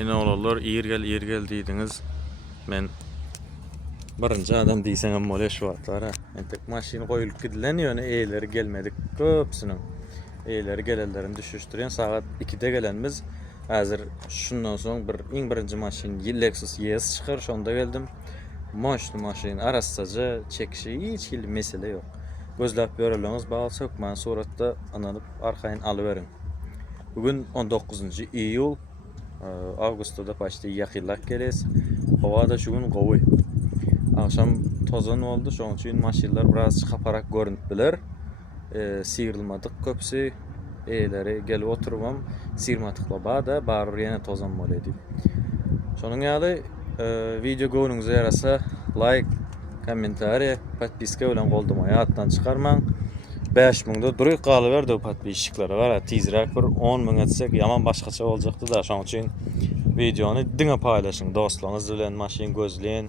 Yine olallar iyir gel deydiniz. Men birinci adam deysen hem öyle şu atlara. Entek maşini koyulup gidileniyor. Eğileri gelmedik köpsünün. Eğileri gelellerin düşüştürüyen saat 2'de gelenimiz. Hazır şundan sonra birinci maşin Lexus ES çıkar. Şonda geldim. Maşin arasaca çekişi hiç mesele yok. Gözlep görülüğünüz bağlı sökmen suratda ananıp arkayın alıverin. Bugün 19. iyul. Ağustos'ta başta yakınlak geles. Hava da şu gün qovuy. Akşam tozan oldu. Şoň üçin maşinler biraz kaparak görünüpdiler. Sıyırılmadık köpsü. Eýleri gelip oturmam. Sıyırmadıkla bada barır yine tozan bolady. Şonuň ýaly video göwünüňize yarasa like, kommentariy, podpiska bilen goldurmagy atdan çykarmaň. 5000'de duruy galyberdi podpisçiklere var. Tizrak bir 10.000 etsek yaman başgaça boljakdy da şoň üçin videonu diňe paýlaşyň dostlaryňyz bilen maşin gözleýän.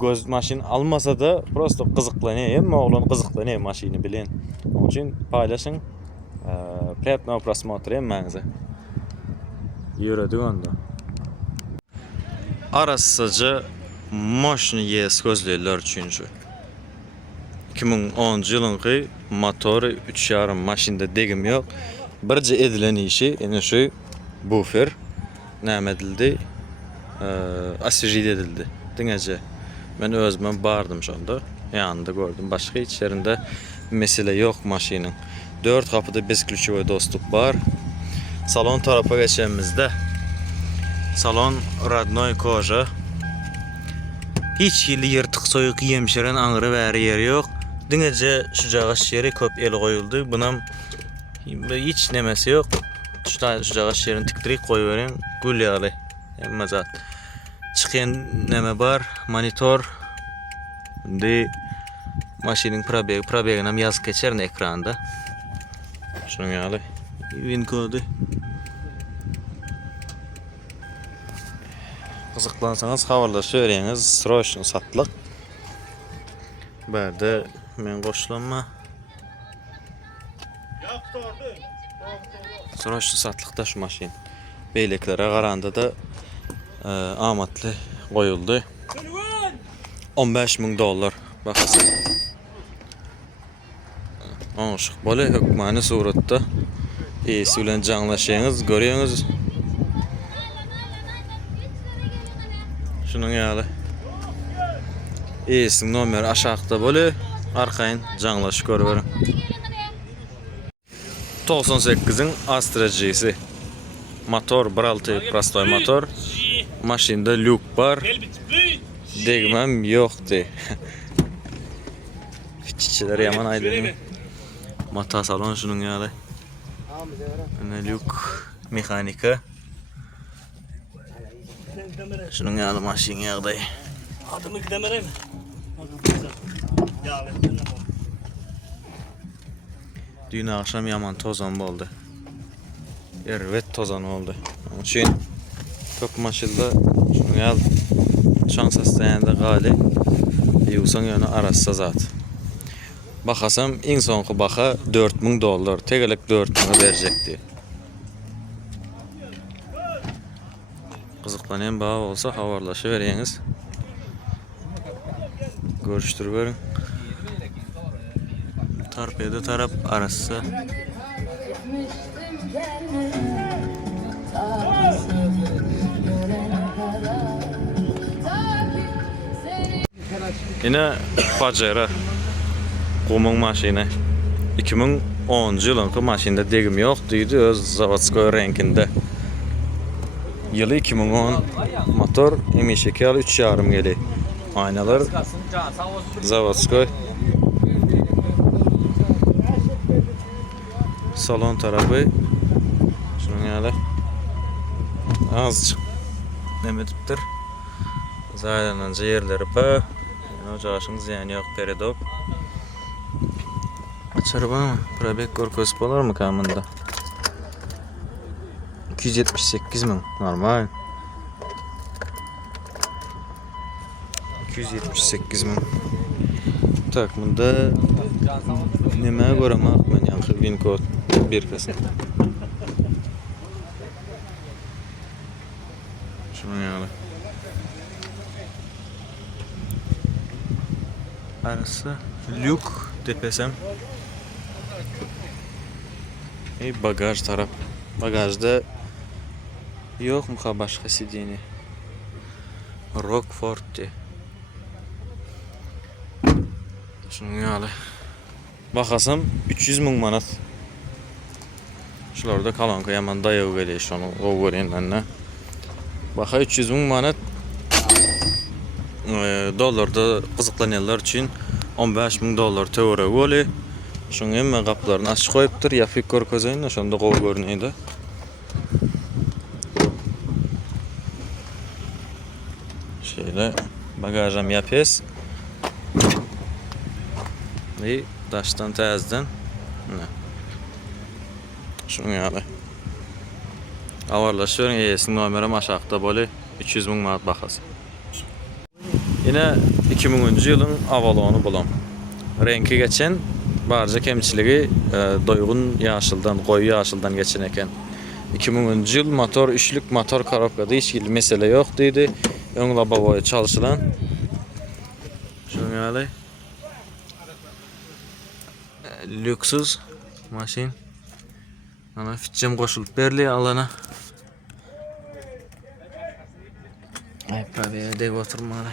Göz maşin almasa da prosto gyzyklanýar, hem oglan gyzyklanýar maşiny bilen. Onuň üçin paýlaşyň. Priятного просмотра maňyza. Ýöredik onda. Arasaca maşiny ýes gözleýärler üçinçi. 2010 ýylyňky motory 3.5 maşynda degim ýok. Birje edilen işi ene şu bufer näme edildi? Asijit edildi. Diňeje men özüm bardım şonda. Ýanynda gördüm. Başga hiç ýerinde mesele ýok maşynyň. 4 kapıda besklüçowy dostluk var. Salon tarafa geçenimizde. Salon Radnoy koja. Hiç ýyly ýyrtyk soýuk ýemşiren aňyry bäri ýeri ýok. Diňeje şu jagaş ýeri köp el goýuldy. Bunam hiç nemesi ýok. Şu jagaş ýerini tikdirik goýberem. Gül ýaly. Hemme zat. Çykýan neme bar? Monitor. Indi maşynyň probegini hem ýazyp geçer ekranda. Şonuň ýaly. Win kody. Gyzyklansaňyz habarlaşy bereňiz. Sroşny satlyk. Berde men goşulanma. Sroşny satlykda şu maşyn. Beýleklere garanda da amatly goýuldy. $15.000 bahasy. Oňşyk boly hökmany suratda eýsi bilen jaňlaşýaňyz, görýäňiz. Şunuň ýaly. Eýsi nomer aşagda boly, arkaýyn jaňlaşyp görberin. 98'in Astra G'si. Motor 1.6 prostoy motor. Maşynda lük bar. Degmem ýokdy. Fiççiler yaman aýdyny. Mata salon şunuň ýaly. Ene lük mehanika. Şunuň ýaly maşyn ýagdaý. Adymy gidemerem. Dün akşam yaman tozan boldy. Erwet tozan boldy. Onuň üçin köp maşynda şunuň ýaly şans astaýanda galy. Ýuwsaň ýöne arassa zat. Bakasam en soňky baha $4.000. Tegelek 4.000 berjekdi. Gyzyklanýan baha bolsa habarlaşy bereňiz. Görüşdirip berin. Tarpeda tarap arassa. Yine Pajero Gumung maşyny 2010 ýylyňky maşynda degim ýok diýdi öz zavodskoy renkinde. Ýyly 2010 motor emişekal 3.5 geli. Aynalar zavodskoy. Salon tarafı şunuň ýaly azçyk neme dipdir. Zaýlanança ýerleri ba. Ýa-ni jaşyň zyany ýok peredok. Açarba probek görkezip bolarmy kamynda? 278.000 normal. 278.000. Tak, bunda nime göremek men ýa-ni win kod birkesi. Şunu yani. Arası Luke depesem. Bagaj taraf. Bagajda yok mu başka sidini? Rockford de. Şunu yani. Bakasam 300 ming manat. Şularda kalanka yaman dayağı geliyor şunu o göreyim ben ne. Baka 300 ming manat dollarda kızıklanyanlar için 15 ming dollar teore goli. Şunu hemen kapılarını açık koyuptur. Yapık korkozayın da şunda kov görüneydi. Şöyle bagajım yapıyoruz. Ve taştan tezden. Şunu yani. Avarlaşıyor. Eyesin numaram aşağıda böyle 300 ming manat bakası. Yine 2010 yılın Avalon'u bulam. Renki geçen barca kemçiligi doygun yaşıldan, koyu yaşıldan geçen eken. 2010 yıl motor, üçlük motor korobkada hiç mesele yok dedi. Ön lavaboya çalışılan. Şunu yani. Lüksüz maşin. Ana fitcem koşulup berli alana. Ay probeye de oturmalı.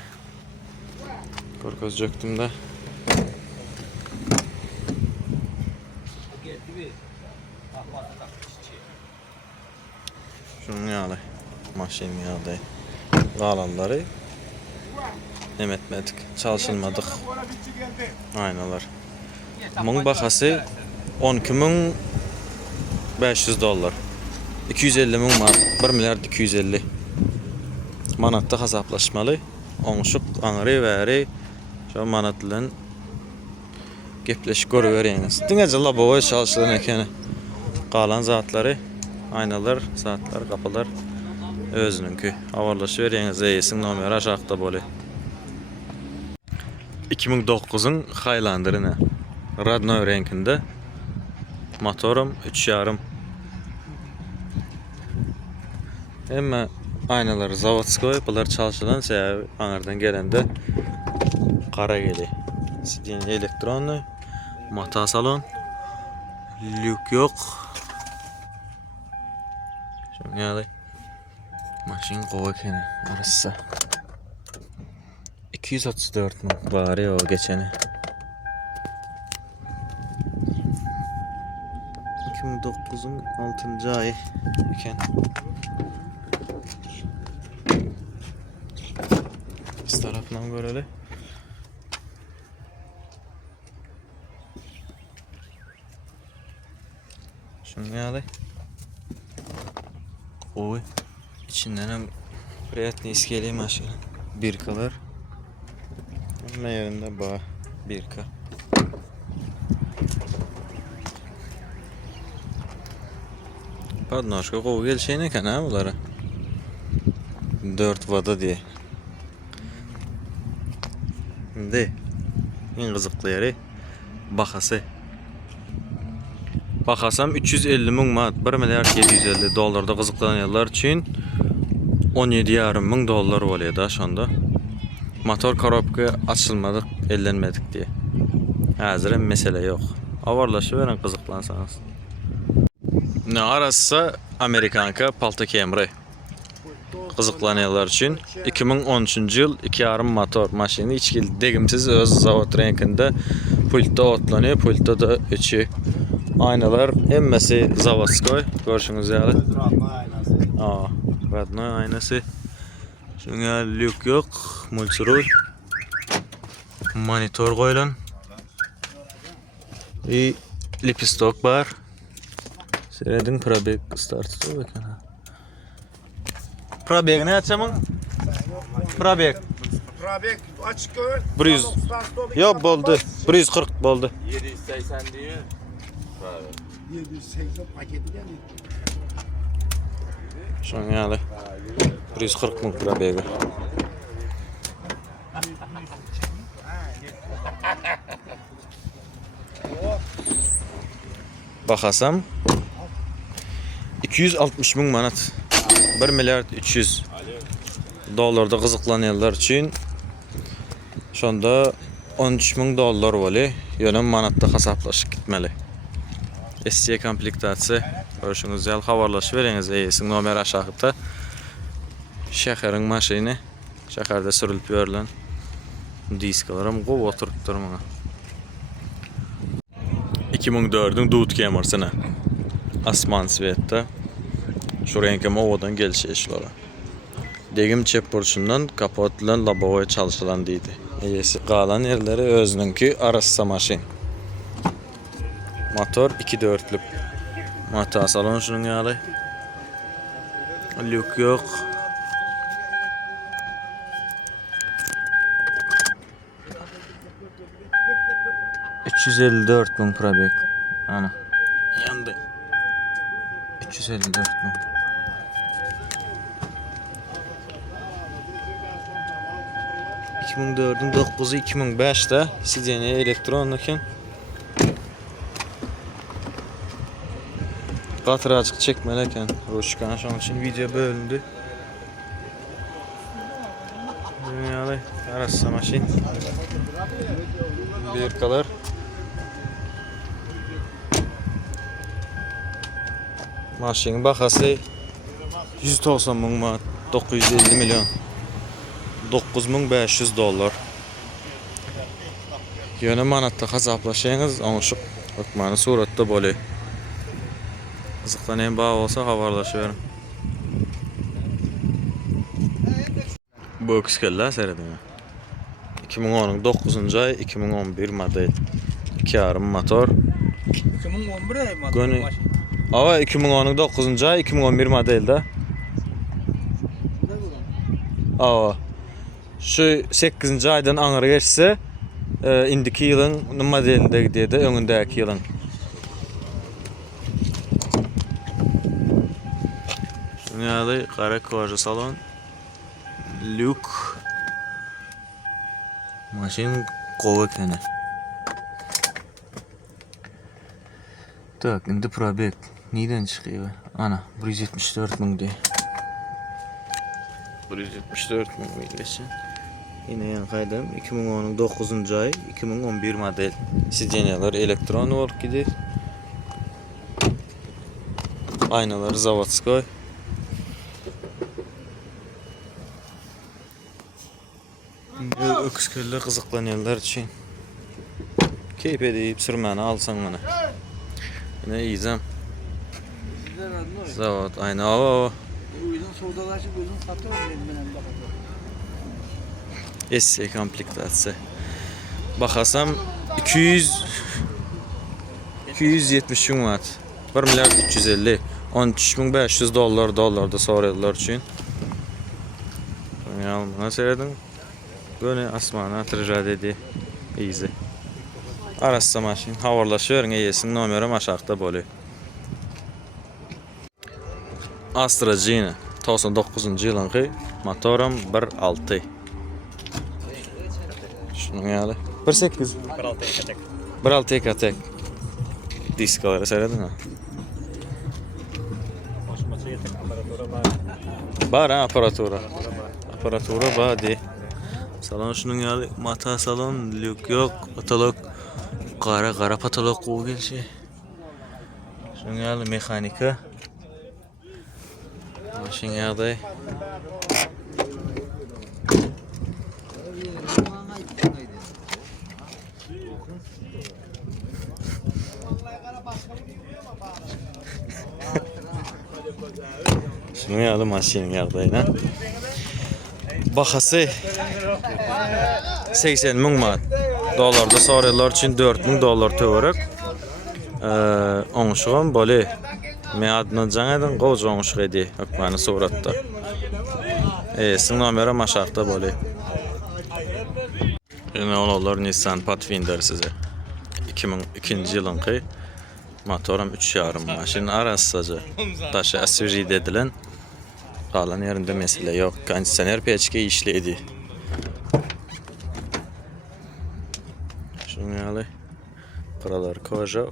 Korkoz döktüm de. Şunu yani. Maşin yani. Kalanları emetmedik, çalışılmadık. Aynalar. Bunun bakası 12.500 dollar. 250 ming manat. 1 milyard 250 manatta hesaplaşmalı. Onşuk anırı veri şu manatla gepleşip görüveriniz. Dinece lavaboya çalışılan ekeni. Kalan zatları, aynalar, saatler, kapılar özününki. Avarlaşıveriniz. Eyesin numara aşağıda böyle. 2009'un Highlander'ı Radno renkinde. Motorum 3.5. Ama aynaları zavodskoy, bunlar çalışılan şey anardan gelende kara geli. Sidin elektronlu, mata salon, lük yok. Şimdi yani maşin kova kene arası. 234 ming bari o geçeni. 2009'un 6. ayı iken. Biz tarafından görelim. Şunu yani. Oy. İçinden hem приятный iskele maşine. Birkalar. Ama yerinde bağ. Birka. Подножка kov gelişeyne eken ha bunlara. 4 vada diye. Şimdi en kızıklı yeri bakası. Bakasam 350 ming manat, 1 milyard 750 dollarda kızıklananlar için 17,5 ming dollar oluyor da şu anda. Motor korobka açılmadık, ellenmedik diye. Hazır mesele yok. Avarlaşıveren kızıklansanız. Ne arası Amerikanka Palta Camry. Kızıklananlar için 2013 yıl 2,5 motor maşini içkili degimsiz öz zavod renkinde pultta otlanıyor, pultta da içi. Aynalar emmesi zavodskoy, görüşünüz yani. Radno aynası. Şuna lük yok, multirool. Monitor koyulan. Lipistok var. Seyredin probek startı bakın. Probek ne açamın? Probek. Probek açık gör. 100. Yok oldu. 140 oldu. 780 diyor. 780 paketi geldi. Şunu yani. 140 ming probegi. Bakasam 260 ming manat. 1 milyard 300. dollarda kızıklanyanlar için şonda 13.000 dollar boli. Yönüm manatda hesaplaşıp gitmeli. SC komplektatsiya. Görüşüňiz ýaly habarlaşyp bereniz. Eýesiň nomer aşağıda. Şäherin maşyny. Şäherde sürülip berilen diskalaram gowy oturup durmaga. 2004'ün Dut Gamers'ına. Asman svetde. Şu reňke mowadan gelişi eşlara. Degim çep burçundan kapot bilen labowy çalışylan diýdi. Eýesi galan ýerleri özününki arassa maşyn. Motor 2-4'lük. Mata salon şunun ýaly. Lük ýok. $354.000 probek. Ana. Yandy. 354.000. ...2004'ün 9'u 2005'de sideniye elektronluken katıracık çekmeleken Roşkan şan için video bölündü. Dünyalı arassa maşin bir kadar maşinin bakası 190 bin manat 950 milyon 9500 dollar. Yönü manatda hesaplaşaňyz, oňuşyp ökmany suratda boly. Kızıklanan bağ olsa habarlaşıyorum. Bu öküskellä seredin. 2010'un 9. ay 2011 model. 2.5 motor. 2011 ay mı? Gönü. Ava 2010'un 9. ay 2011 modelde. Ava. Şu 8. aydan aňyry geçse indiki ýylyň modelinde gidýärdi, öňündäki ýylyň. Şunyaly qara koja salon. Lük. Maşin gowy kene. Tak, indi probek. Niden çıkıyor? Ana, 174.000 diye. 174.000 milesi. Yine yan kaydam 2010'un 9. ay 2011 model. Sideniyalar elektron olup gidiyor. Aynalar zavodskoy. Öküskelle kızıklanyanlar için keyif edip sürmeni alsan bana. Ne yiyeceğim? Zavod, ayna o. Bu yüzden soğudalaşıp özüm satıyorum benim bakacağım. SC komplektatsiya. Bakasam 270 bin manat. 1 milyard 350. 13.500 dollarda soradılar için. Yani almana seyredin. Böyle asmana atırca dedi. Easy. Arassa maşin. Havarlaşıyorum. Eyesin numaram aşağıda böyle. Astra Gina. 99. yılınki motorum 1.6. Şunun ýaly 1.8. 1.6 ekatek. Diskalary seyredin ha. Bar ha aparatura. Aparatura badi. Salon şunun ýaly mata salon, lük ýok, patolog qara patolog gowy gelşi. Şunun ýaly mehanika. Maşin ýagdaý. Şunu ýaly maşin ýagdaýyna. Bahasy 80.000 manat. Dollarda soraýarlar üçin 4.000 dollar töwerek. Oňşugam boly. Men adnan jaňadan gowy oňşug edi, ökmany suratda. Siň numeram aşağıda boly. Ýene olar Nissan Pathfinder size. 2002-nji ýylynky motorum 3.5 maşin arassaja. Taşy asfiri dedilen. Kalan yerinde mesele yok. Kondisioner peçke işledi. Şunu ýaly. Paralar koja.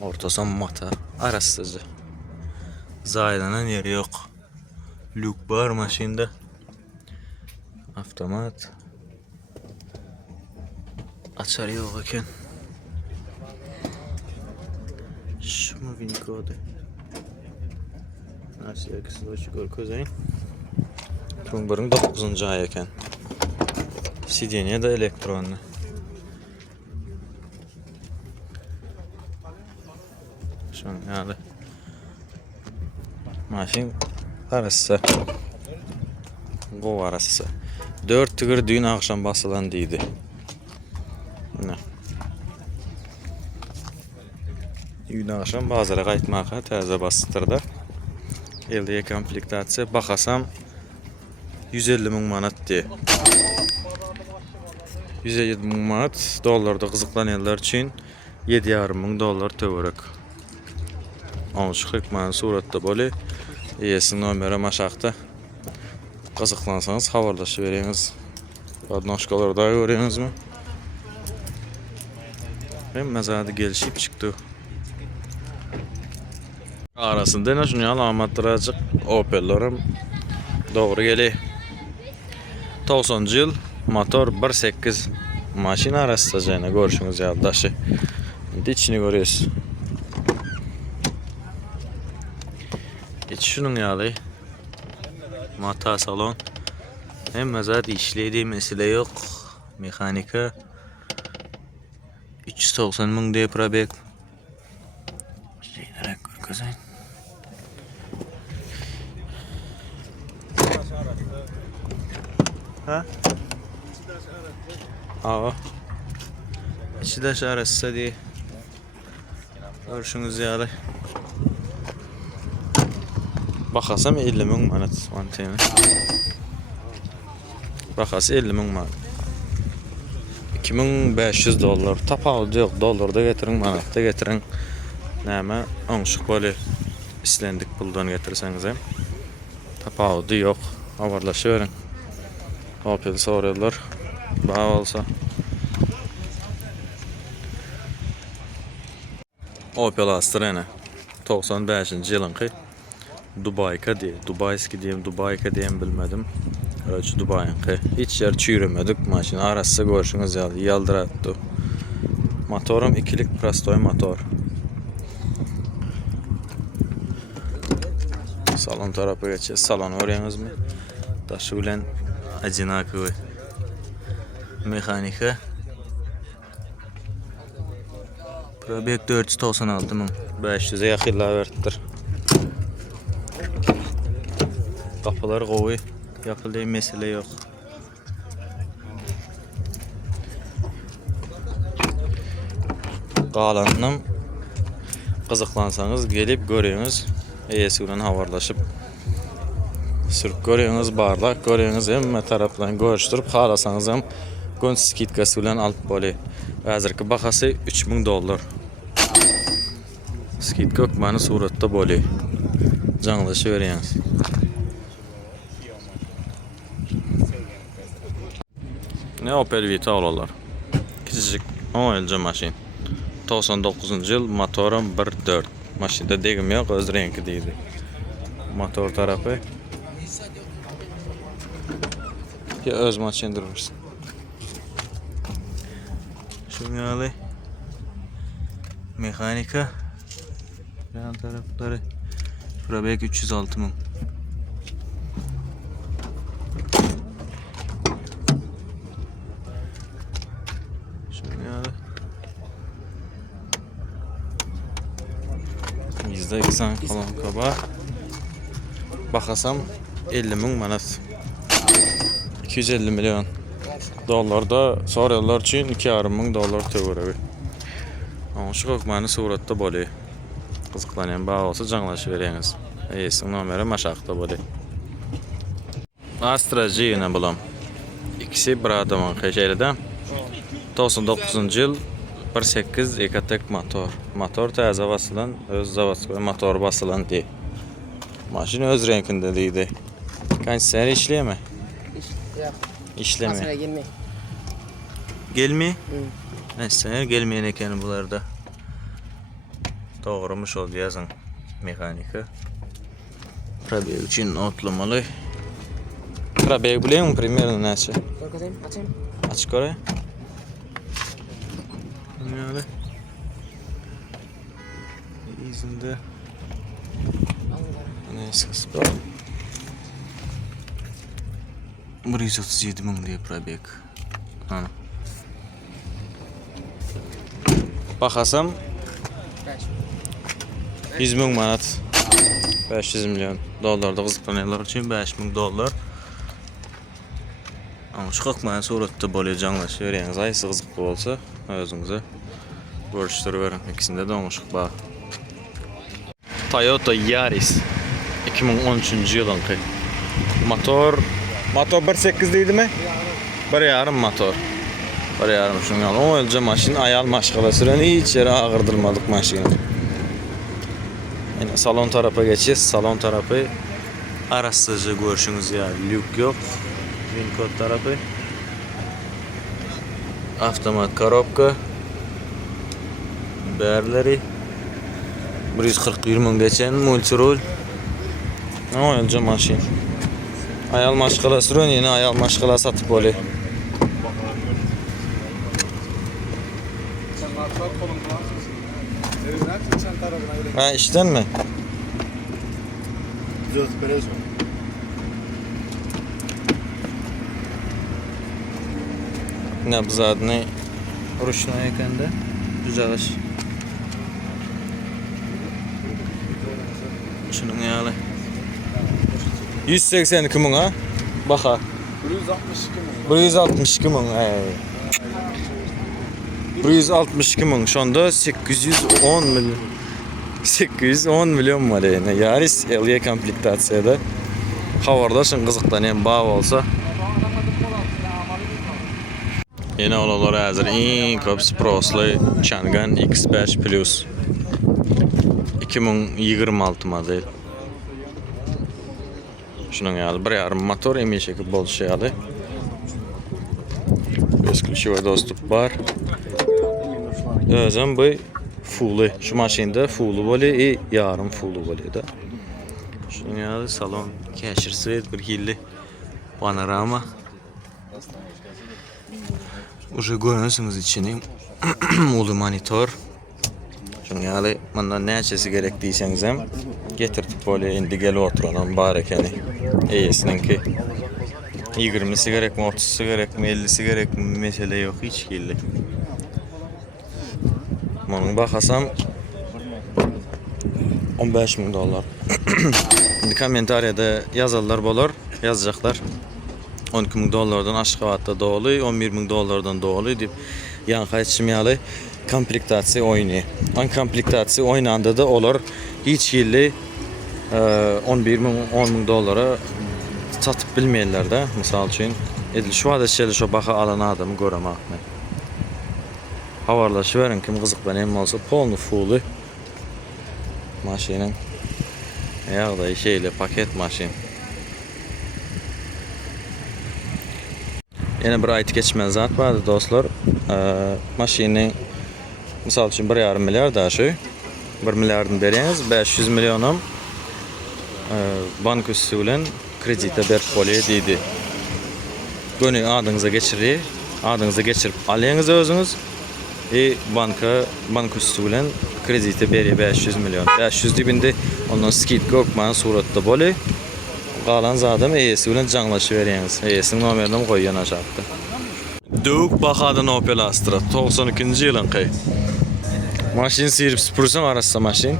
Ortasam mata. Arassaja. Zaylanan yeri yok. Lük bar maşinde. Avtomat. Açar yok eken. Şunu Winco'da. Nasıl yakısı da çıkıyor közeyim. Tungbarın 9. ay eken. Sideniye de elektronlu. Şunu yani. Maşin arası. Qov arası. 4 tigir düğün akşam basılan deydi. Ne? Düğün akşam bazara qaytmağa təzə bastırdı. Elde komplektatsiya baxasam 150 min manat de. 150 min manat dollarda qızıqlananlar üçün 7,5 min dollar tövrək. Anışıq mən suratda böyle ES'in nömrə maşaqda qızıqlansanız havarlaşı veriniz. Adnaşkaları da görüyorsunuz mu? Hem məzadı gelişip çıktı. Arasında ne şunu alamatlaracaq Opel'lerim doğru geli. 90 yıl motor 1.8 maşın arası jana görüşünüz yoldaşı. İçini görüyoruz. İç şunun yalı. Mata salon. Hem zaten işlediği mesele yok. Mekanika 390 min de probek. Şeylere görkezeyim. Ha? Aa. İçi de şarası diye. Görüşünüz yalı. Baxasam 50 min manat anteni. Baxası 50 min manat. 2500 dollar. Tapağı yok. Dollarda getirin, manatta getirin. Näme oňşuk böyle islendik puldan getirseniz hem. Tapağı yok. Havarlaşıverin. Opel soruyorlar. Bağ olsa. Opel Astra 95. yılınki. Dubayka diye. Dubayski diyeyim, Dubayka diyeyim bilmedim. Ölçü Dubay'ınki. Hiç yer çürümedik maşin. Arası görüşünüz yaldırattı. Motorum ikilik prostoy motor. Salon tarafı geçeceğiz. Salon öğreniyorsunuz mu? Taşı bilen acınakı ve mekanika. Probek 496 min. 500'e yakınlığa verdiler. Kapılar qovu. Yapıldığı mesele yok. Qalanım qızıqlansanız gelip görüyorsunuz. ES ile havarlaşıp sürüp görüyorsunuz, barlaq görüyorsunuz. Hem tarafdan görüştürüp xalasanız hem gün skitkası ile alıp böyle. Hazırki baxası 3000 dollar. Skitka ökməni suratda böyle. Canlışı veriyorsunuz. Ne Opel Vita olarlar. Küçücük 10 ilce maşin. 99 yıl motorum 1.4. Maşinde degim yok, öz rengi deydi. Motor tarafı. Ya öz maşin durursun. Şunyalı. Mekanika. Yan tarafları. Probek 306 min. %80 kalan kaba. Baxasam 50 min manat. 250 milyon dollarda soruyorlar için 2,5 min dollar tövrəvi. Ama şu ökməni suratda böyle. Qızıqlanan bağ olsa canlaşı vereniz. ES'in nömrə maşaqda böyle. Astra G bulam. İkisi bir adamın xeşəylidən. 99 yıl 1.8 Ekatek motor. Motor təzə basılan, öz zavodskoy motor basılan deyil. Maşın öz renkində deyildi. Kondisiyoneri işləyəmi? Yok. İşləmi. Masaya girme. Gelmi? Kondisiyoneri gelmeyen ekeni bularda. Doğrumuş oldu yazın mekanika. Probek için notlamalı. Probeg bilen mi примерно näçe? Bakayım, açayım. Açık oraya. Yani. İzinde. Neyse spor. 137 ming diye probeg. Ha. Bakasam 100 ming manat. 500 milyon dollarda kızıklananlar için 5 ming dollar. Ama çıkakmayan suratda bolacağınlar. Öğreniz ayısı kızıklı olsa özünüze görüştürüverin. İkisinde de olmuşuk bağ. Toyota Yaris 2013 yılınki. Motor 1.8 deydi mi? 1.5 motor. 1.5 şunu alın. O önce maşin ayal maşgala süren hiç yere ağırdırmadık maşini. Yine salon tarafa geçeceğiz. Salon tarafı arasıcı görüşünüz ya. Lük yok. Vinkot tarafı. Avtomat коробка. Bərləri 141 min geçen multirol. O önce maşin. Ayal maşgala sürün yine ayal maşgala satıp oluyor. Ha işten mi? Nabzadni ручной ekanda düzeliş. Şunun yalı. 182 min ha? Baha. 162 min. 162 min. Şu anda 810 milyon. 810 milyon var yani. Yaris LE komplektatsiyada. Havarda şun kızıqlanan bağ olsa. Yine olalar hazır en köp sprosly Chang'an X5 Plus 2026 model. Şunun yalı 1.5 motor emeşeki bolşayalı. Beskülüşüve dostup var. Özüm bu fullu. Şu maşinde fullu boli yarım fullu boli da. Şunun yalı salon keşir svet bir hilli panorama. Уже görüyorsunuz içini. Ulu monitor. Şunun yalı bundan neçesi gerek diyseniz hem getirtip böyle indi gel oturanın barek yani. İyisininki 20'si gerek mi 30'si gerek mi 50'si gerek mi mesele yok hiç geldi. Bunun bakasam 15 bin dolar. Şimdi komentariyada yazarlar bolar yazacaklar. 12 bin dolardan aşağı hatta doğulu 11 bin dolardan doğulu deyip yan kaçmayalı komplektatsiya oynuyor. Komplektatsiya oynanda da olur hiç yıllı 11 bin 10 bin dolara satıp bilmeyenler de misal için şu anda şeyle şu baka alan adamı görəmək mən. Havarlaşı verin kim kızıqlanan olsa polnu fullu maşinin ayaqda şeyle paket maşin. Yine bir ayet geçmeyen zat vardı dostlar. Maşinin misal için 1,5 milyar daha şu. 1 milyardın bereniz 500 milyonum bank usulün kredite berip bolýar deydi. Gönü adınıza geçiriyor. Adınıza geçirip alýaňyz özüňiz. Bank usulün kredite beriyor 500 milyon. 500 dibinde ondan skidka okman suratda bolýar. Qalan zadım EYS bilen canlaşıp berýäňiz. EYS'in nomerini goýýan aşağıda. Duk Bahadan Opel Astra 92-nji ýylyňky. Maşin sirip süpürsen arassa maşin.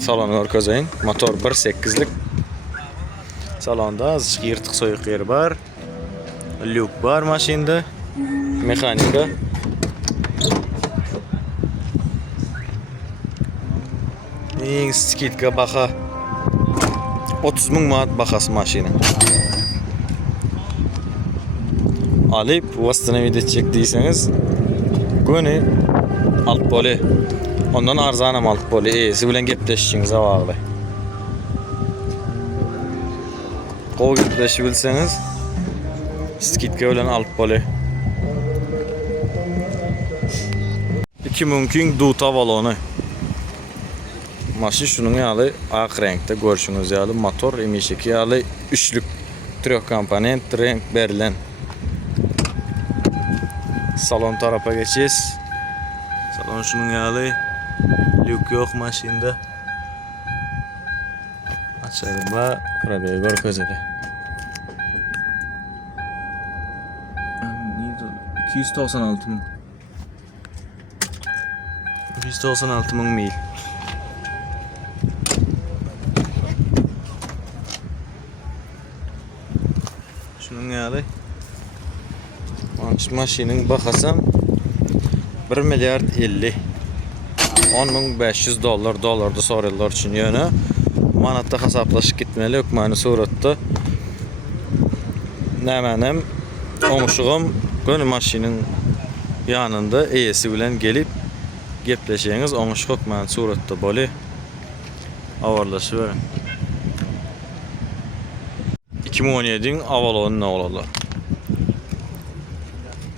Salonu örkezeyim. Motor 1.8'lik. Salonda azıcık yırtık soyuq yeri var. Lük var maşinde. Mekanika. En skidka baha 30 min manat bahası maşini. Alıp vastına videtecek diyseniz gönü alıp boli. Ondan arzanam alıp boli. Eysi bilen gepleşişinize bağlı. Kol gepleşi bilseniz skidka bilen alıp boli. 2000 King Duta balonu. Maşin şunun ýaly ak renkde görşüňiz ýaly motor emişeki ýaly üçlük trök komponent renk berilen. Salon tarafa geçiş. Salon şunun ýaly lük ýok maşynda. Açarba probega görkezeli. 296 ming. 296 ming mil. Şunun ýaly maşynyň bahasam 1 milyard 50. 10.500 dollarda soraýarlar üçin ýöne manatda hesaplaşyp gitmeli ýok many suratda. Nämenem oňuşugam gönül maşynyň ýanynda eýesi bilen gelip gepleşeňiz oňuşuk many suratda boly awarlaşyp berin. 2017'nin avalonun ne olalar?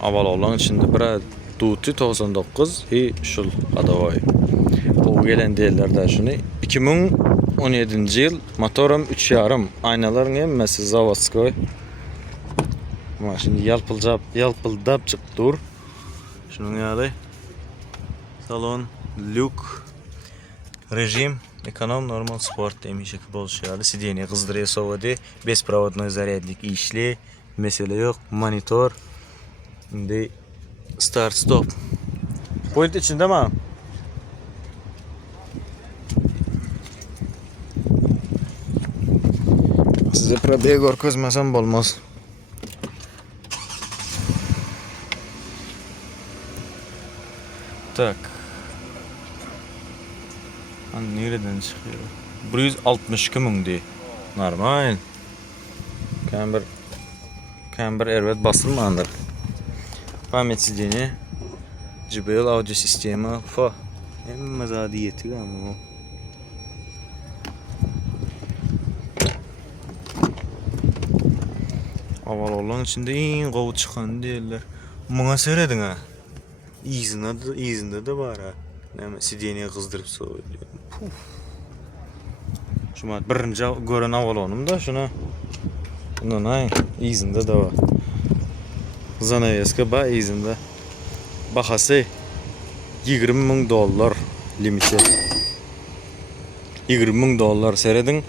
Avalonun içinde bir Duty 99 şul adavay. O gelen değerler şunu 2017 yıl motorum 3.5 aynaların emmesi zavodskoy. Ama şimdi yalpıldap çıktı dur. Şunun ýaly salon lük rejim ekonom normal sport demişik bolşaly sideniye kızdırıya sovady besprovodnoy zaryadlik işli mesele yok monitor de start stop point içinde mi? Size probeye görkezmesem bolmaz. Tak. Nereden çıkıyor? 162 ming de. Normal. Camber evet basılmandır. Pamet sideni. JBL audio sistemi. Fa. Hem zadi yetiyor ama o. Aval olan içinde en qovu çıkan değiller. Buna seyredin ha. İzinde de var ha. Näme sideniye kızdırıp soğuyor. Şuma birinci gören avalonum da şuna. Bunun ay izinde de var. Zanaveska ba izinde. Bahası 20 ming dollar limiti. 20 ming dollar seyredin.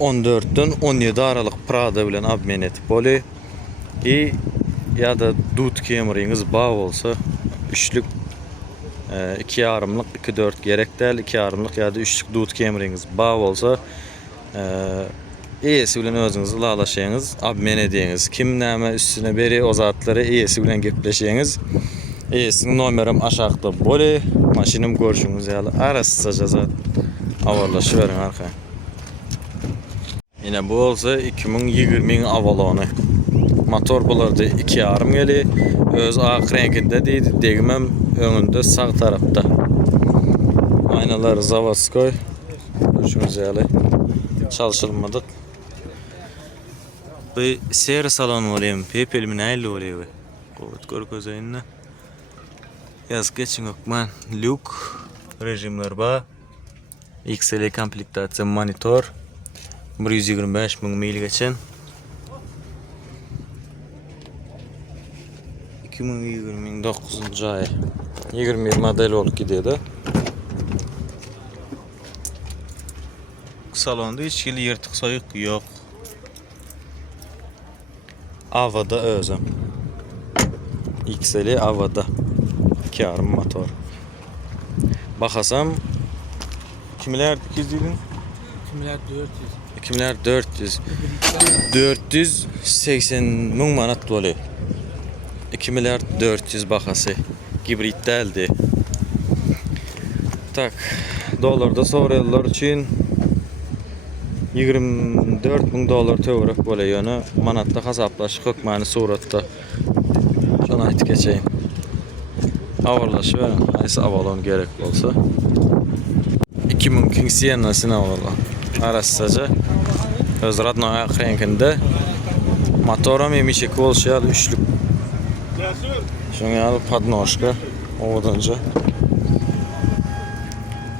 14'den 17 aralık Prada bilen abmen etip boly. Ya da dut kemeriňiz ba bolsa üçlük 2.5'lık 2.4 gerek däl 2.5'lık ya da 3'lük dut kemeriňiz ba bolsa eýesi bilen özüňiz lalaşaýyňyz, abmen edýäňiz. Kim näme üstüne beri o zatlary eýesi bilen gepleşeňiz. Eýesiniň nomerim aşagda boly, maşynym görşüňiz ýaly arassaja zat awarlaşyp berin arka. Yine bu olsa 2020'nin avalonu. Motor bulardı 2.5 geli. Öz ak renkinde deydi. Degmem önünde sağ tarafta. Aynalar zavodskoy. Şunuz ýaly çalışılmadık. Bu seyir salonu olayım. Pepel mi näli olayım? Kovat görkezeyinne. Yaz geçin okman. Lük rejimler ba. XL komplektatsiya monitor. 125 ming mil geçen. 2029 ay 20 model olup gidiyordu. Salonda hiç yırtık soyuk yok. Avada özüm. XL avada. 2.5 motor. Bakasam kimler 200 dedin? 400. 480 ming manat boly. 2 milyar 400 bahası. Gibrit däldi. Tak. Dolarda soraýarlar üçin 24 ming dollar töwerek bolýar ýöne manatda hesaplaşyp hökmany suratda. Şonu aýtyp geçeýin. Awarlaşyp aýsy avalon gerek bolsa 2000 King Siena'syna awalar. Arassaja öz radnoy renkinde motorum emişek bolşýar üçlük. Şunu alıp podnoşka ovadanca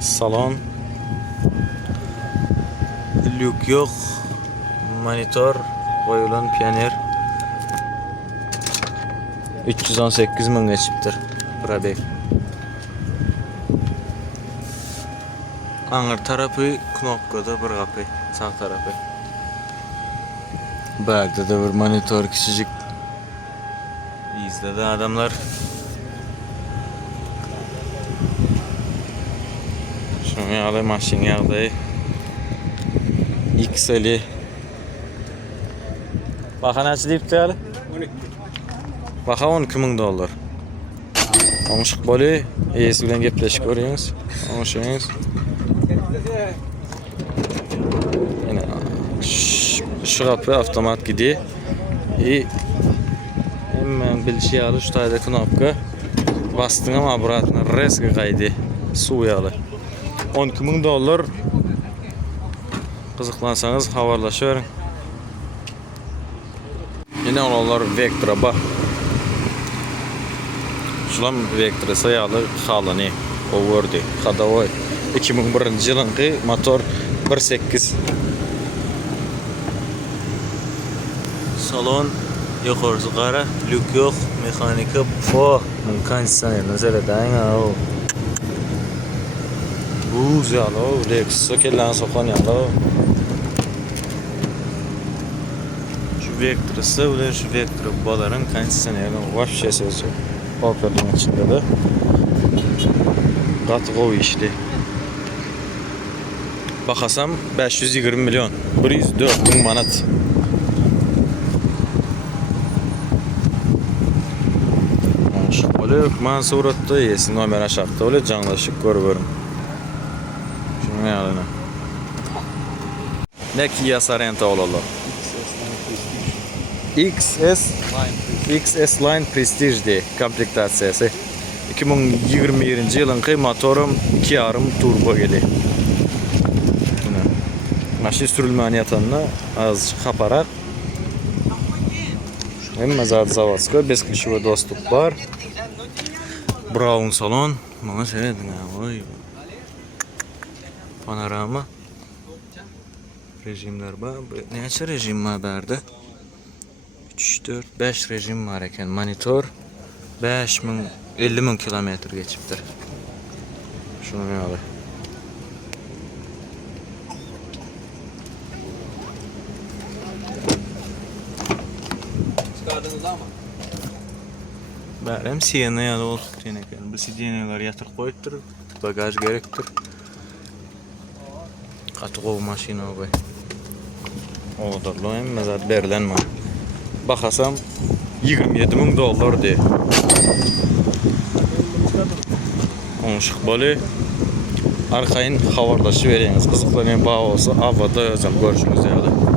salon Lük yok. Monitor koyulan Pioneer 318 min geçiptir. Probek. Aňyr tarapy knopkada bir gapy, sağ tarapy. Bagda da bir monitor kiçicik. İzledi adamlar. Şunu ýaly maşin ýagdaý. XL'i. Baha näçe diýipdi ýaly? 12. Baha $12.000. Oňşyk boly, eýesi bilen gepleşip görýäňiz. Oňşaňyz. Ene şu gapy avtomat gidi. Hemen bilişi ýaly şu taýda knopka. Bastyňam obratna rezga gaýdy. Suw ýaly. $12.000. Kızıklansanız havarlaşıverin. Yine onlar Vectra bak. Şulam Vectra sayalı halını overdi. Hadavoy 2001 yılınki motor 1.8. Salon yukarısı kara, lük yok, mekanika po, kondisyoner nazara dayna o. Buz ya lo, Lexus kellan sokan ya lo. Şu Vectra'sı ulan şu Vectra baların kondisyonerini вообще sözü. Opel'in içinde de. Qatqo işli. Bakasam 520 milyon, 104 bin manat. Öyle man suratda yesin nomer aşağıda öyle canlaşık görüyorum. Şunu yalına. Ne Kia Sorento olalı? XS Line Prestige diye komplektasyası. 2021 yılınki motorum 2.5 turbo geli. Maşin sürülməni yatanına az kaparak. Hem zat zavodska, bezklişowy dostуп var. Brown salon. Bana seyredin ya. Oy. Panorama. Rejimler var. Neçe rejim var berde? 3, 4, 5 rejim var eken. Monitor 50 min kilometre geçiptir. Şunu ne alayım? Çıkardınız ama. Bärem siyana ýaly bolsup deneken. Bu sideniýalar ýatyr goýupdyr, bagaj gerekdir. Gatgow maşina bu. Odarly hem zat berilenme. Bakasam $27.000 de. Oňşyk boly. Arkaýyn habarlaşy berýäňiz. Gyzyklanýan baga bolsa awada ýazam görüşüňiz ýaly.